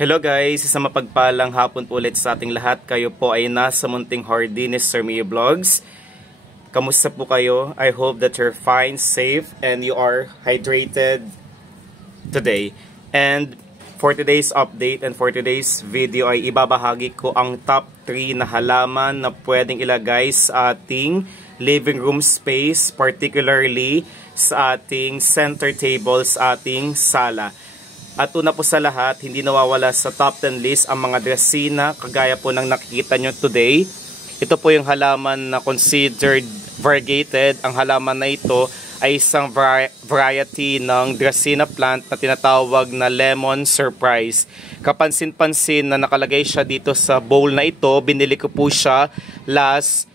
Hello guys, isang mapagpalang hapon po ulit sa ating lahat. Kayo po ay nasa Munting Hardin, Sir Mio Vlogs. Kamusta po kayo? I hope that you're fine, safe, and you are hydrated today. And for today's update and for today's video ay ibabahagi ko ang top 3 na halaman na pwedeng ilagay sa ating living room space, particularly sa ating center table, sa ating sala. At una po sa lahat, hindi nawawala sa top 10 list ang mga dracena, kagaya po ng nakikita nyo today. Ito po yung halaman na considered variegated. Ang halaman na ito ay isang variety ng dracena plant na tinatawag na lemon surprise. Kapansin-pansin na nakalagay siya dito sa bowl na ito. Binili ko po siya last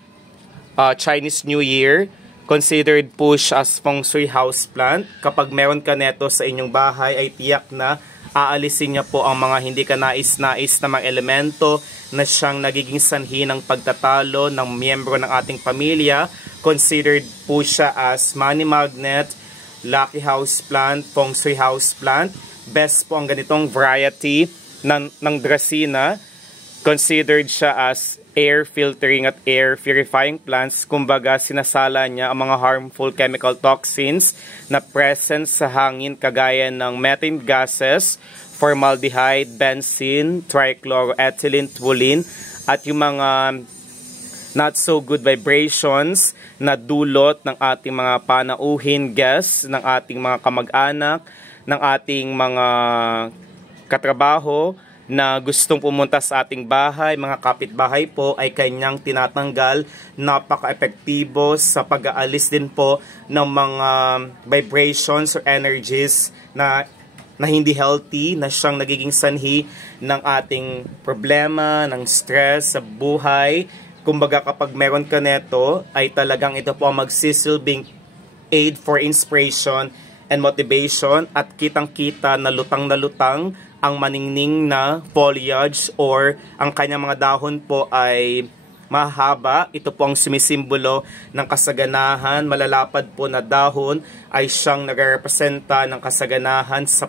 Chinese New Year. Considered po siya as feng shui house plant. Kapag meron ka neto sa inyong bahay ay tiyak na aalisin niya po ang mga hindi ka nais-nais na mga elemento na siyang nagiging sanhi ng pagtatalo ng miyembro ng ating pamilya. Considered po siya as money magnet, lucky house plant, feng shui house plant. Best po ang ganitong variety ng dracena. Considered siya as air filtering at air purifying plants. Kumbaga, sinasala niya ang mga harmful chemical toxins na present sa hangin kagaya ng methane gases, formaldehyde, benzene, trichloroethylene, toluene, at yung mga not so good vibrations na dulot ng ating mga panauhin, guests, ng ating mga kamag-anak, ng ating mga katrabaho, na gustong pumunta sa ating bahay, mga kapitbahay po, ay kanyang tinatanggal. Napaka-epektibo sa pag-aalis din po ng mga vibrations or energies na hindi healthy, na siyang nagiging sanhi ng ating problema, ng stress sa buhay. Kumbaga, kapag meron ka neto, ay talagang ito po ang magsisilbing aid for inspiration and motivation, at kitang-kita na lutang ang maningning na foliage or ang kanyang mga dahon po ay mahaba. Ito po ang sumisimbolo ng kasaganahan. Malalapad po na dahon ay siyang nagrepresenta ng kasaganahan sa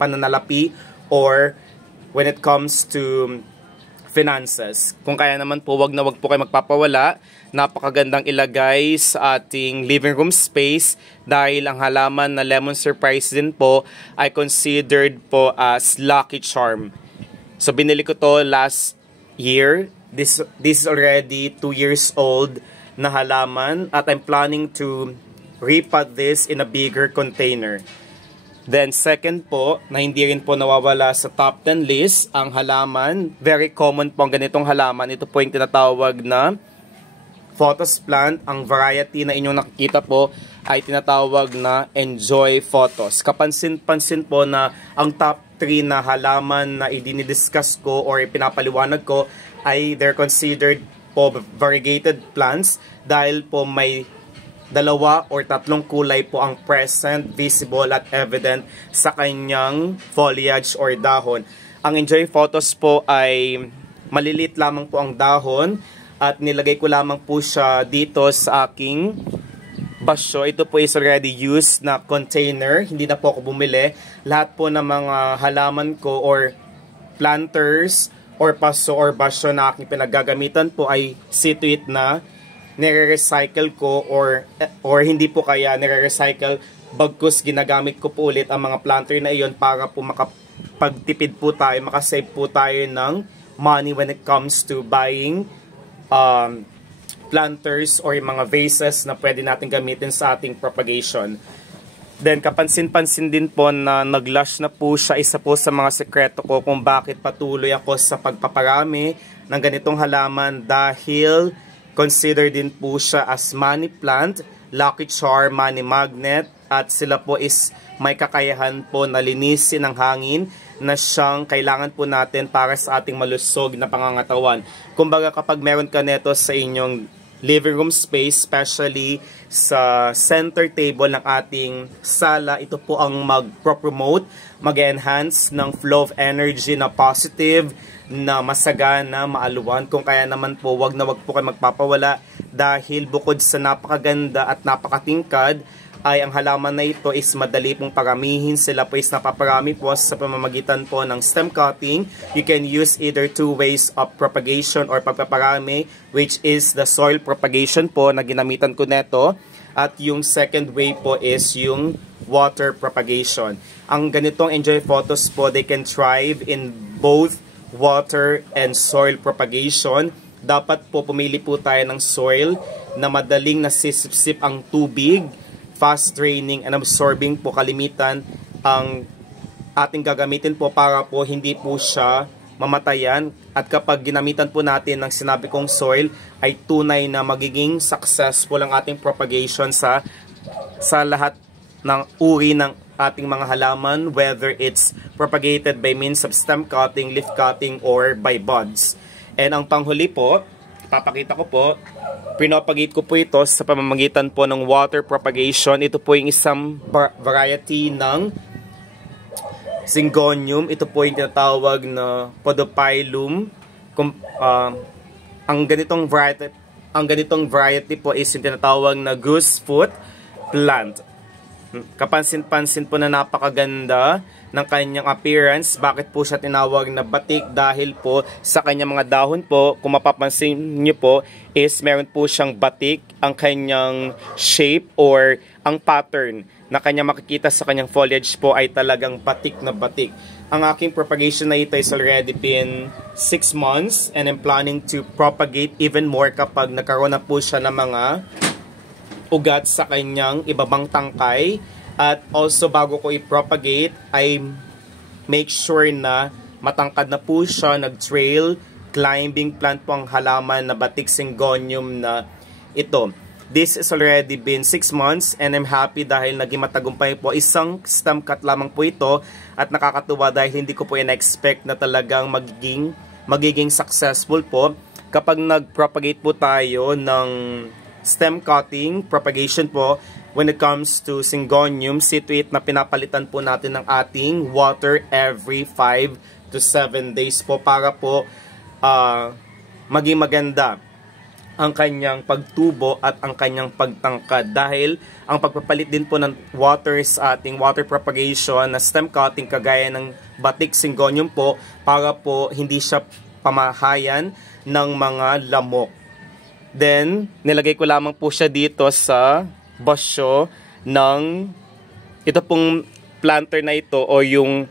pananalapi or when it comes to finances. Kung kaya naman po, wag po kayo magpapawala. Napakagandang ilagay sa ating living room space dahil ang halaman na lemon surprise din po ay considered po as lucky charm. So binili ko to last year. This is already 2 years old na halaman at I'm planning to repot this in a bigger container. Then second po, na hindi rin po nawawala sa top 10 list, ang halaman. Very common po ang ganitong halaman. Ito po yung tinatawag na photos plant. Ang variety na inyong nakikita po ay tinatawag na enjoy photos. Kapansin-pansin po na ang top 3 na halaman na idinidiscuss ko or pinapaliwanag ko ay they're considered po variegated plants dahil po may 2 or 3 kulay po ang present, visible at evident sa kanyang foliage or dahon. Ang enjoy photos po ay malilit lamang po ang dahon at nilagay ko lamang po siya dito sa aking basyo. Ito po is already used na container, hindi na po ako bumili. Lahat po ng mga halaman ko or planters or paso or basyo na aking pinaggagamitan po ay situate na, nire-recycle ko or hindi po kaya nire-recycle, bagkus ginagamit ko po ulit ang mga planter na iyon para po makapagtipid po tayo, makasave po tayo ng money when it comes to buying planters or yung mga vases na pwede natin gamitin sa ating propagation. Then kapansin-pansin din po na nag-lush na po siya. Isa po sa mga sekreto ko kung bakit patuloy ako sa pagpaparami ng ganitong halaman dahil consider din po siya as money plant, lucky charm, money magnet, at sila po is may kakayahan po na linisin ang hangin na siyang kailangan po natin para sa ating malusog na pangangatawan. Kumbaga, kapag meron ka neto sa inyong living room space, especially sa center table ng ating sala, ito po ang mag-promote, mag-enhance ng flow of energy na positive, na masagana, maaluwan. Kung kaya naman po, wag po kayo magpapawala dahil bukod sa napakaganda at napakatingkad, ay ang halaman na ito is madali pong paramihin. Sila po is napaparami po sa pamamagitan po ng stem cutting. You can use either two ways of propagation or pagpaparami, which is the soil propagation po na ginamitan ko neto. At yung second way po is yung water propagation. Ang ganitong Enjoy Photos po, they can thrive in both water and soil propagation. Dapat po pumili po tayo ng soil na madaling nasisipsip ang tubig, fast draining and absorbing po kalimitan ang ating gagamitin po para po hindi po siya mamatayan. At kapag ginamitan po natin ng sinabi kong soil, ay tunay na magiging successful ang ating propagation sa lahat ng uri ng ating mga halaman, whether it's propagated by means of stem cutting, leaf cutting, or by buds. And ang panghuli po, papakita ko po, pinopagate ko po ito sa pamamagitan po ng water propagation. Ito po yung isang variety ng Syngonium. Ito po yung tinatawag na Podophyllum. Ang ganitong variety po is yung tinatawag na goosefoot plant. Kapansin-pansin po na napakaganda ng kanyang appearance. Bakit po siya tinawag na batik? Dahil po sa kanyang mga dahon po, kung mapapansin nyo po, is meron po siyang batik. Ang kanyang shape or ang pattern na kanyang makikita sa kanyang foliage po ay talagang batik na batik. Ang aking propagation na ito is already been 6 months and I'm planning to propagate even more kapag nagkaroon na po siya ng mga ugat sa kanyang ibabang tangkay. At also bago ko i-propagate ay make sure na matangkad na po siya, nag-trail climbing plant po ang halaman na batik Syngonium na ito. This has already been 6 months and I'm happy dahil naging matagumpay po. Isang stem cut lamang po ito at nakakatuwa dahil hindi ko po in-expect na talagang magiging successful po. Kapag nag-propagate po tayo ng stem cutting, propagation po, when it comes to Syngonium, situate na pinapalitan po natin ng ating water every 5 to 7 days po para po maging maganda ang kanyang pagtubo at ang kanyang pagtangkad. Dahil ang pagpapalit din po ng water sa ating water propagation na stem cutting kagaya ng batik Syngonium po para po hindi siya pamahayan ng mga lamok. Then, nilagay ko lamang po siya dito sa basyo ng ito pong planter na ito o yung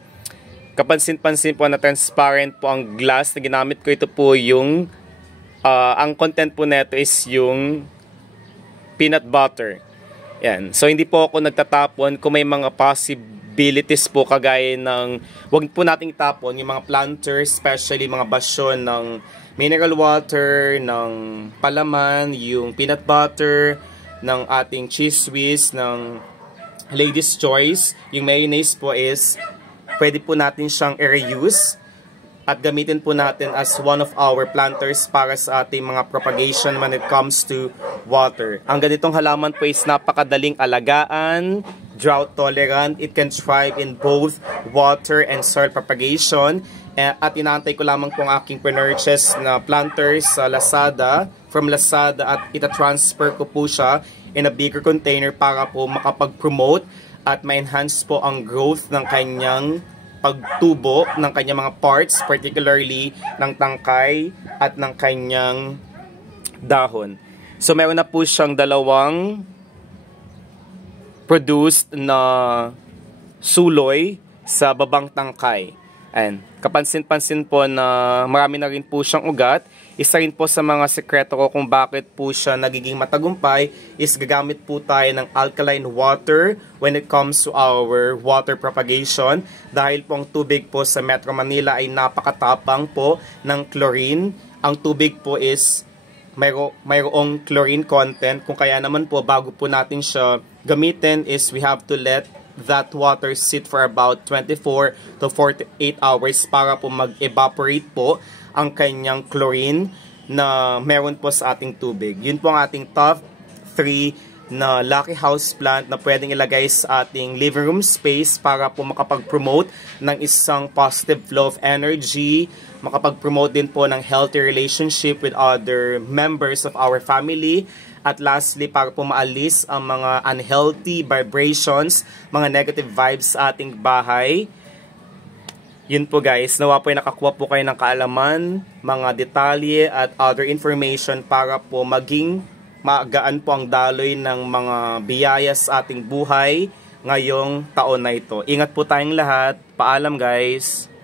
kapansin-pansin po na transparent po ang glass na ginamit ko. Ito po yung ang content po nito is yung peanut butter. Yan. So, hindi po ako nagtatapon kung may mga possibilities po kagaya ng wag po nating tapon yung mga planters, especially mga basyo ng mineral water, ng palaman, yung peanut butter, ng ating cheese whiz, ng Lady's Choice. Yung mayonnaise po is pwede po natin siyang i-reuse at gamitin po natin as one of our planters para sa ating mga propagation when it comes to water. Ang ganitong halaman po is napakadaling alagaan, drought tolerant. It can thrive in both water and soil propagation. At inaantay ko lamang pong aking pinurchase na planters sa Lazada, from Lazada, at ita-transfer ko po siya in a bigger container para po makapag-promote at ma-enhance po ang growth ng kanyang pagtubo ng kanyang mga parts, particularly ng tangkay at ng kanyang dahon. So meron na po siyang dalawang produced na suloy sa babang tangkay. And kapansin-pansin po na marami na rin po siyang ugat. Isa rin po sa mga sekreto ko kung bakit po siya nagiging matagumpay is gagamit po tayo ng alkaline water when it comes to our water propagation. Dahil po ang tubig po sa Metro Manila ay napakatapang po ng chlorine. Ang tubig po is mayroong chlorine content. Kung kaya naman po bago po natin siya gamitin is we have to let that water sit for about 24 to 48 hours para po mag-evaporate po ang kanyang chlorine na meron po sa ating tubig. Yun po ang ating top 3 na lucky house plant na pwedeng ilagay sa ating living room space para po makapag-promote ng isang positive flow of energy, makapag-promote din po ng healthy relationship with other members of our family, At lastly, para po maalis ang mga unhealthy vibrations, mga negative vibes sa ating bahay. Yun po guys, nawa po ay nakakuha po kayo ng kaalaman, mga detalye at other information para po maging magaan po ang daloy ng mga biyaya sa ating buhay ngayong taon na ito. Ingat po tayong lahat. Paalam guys!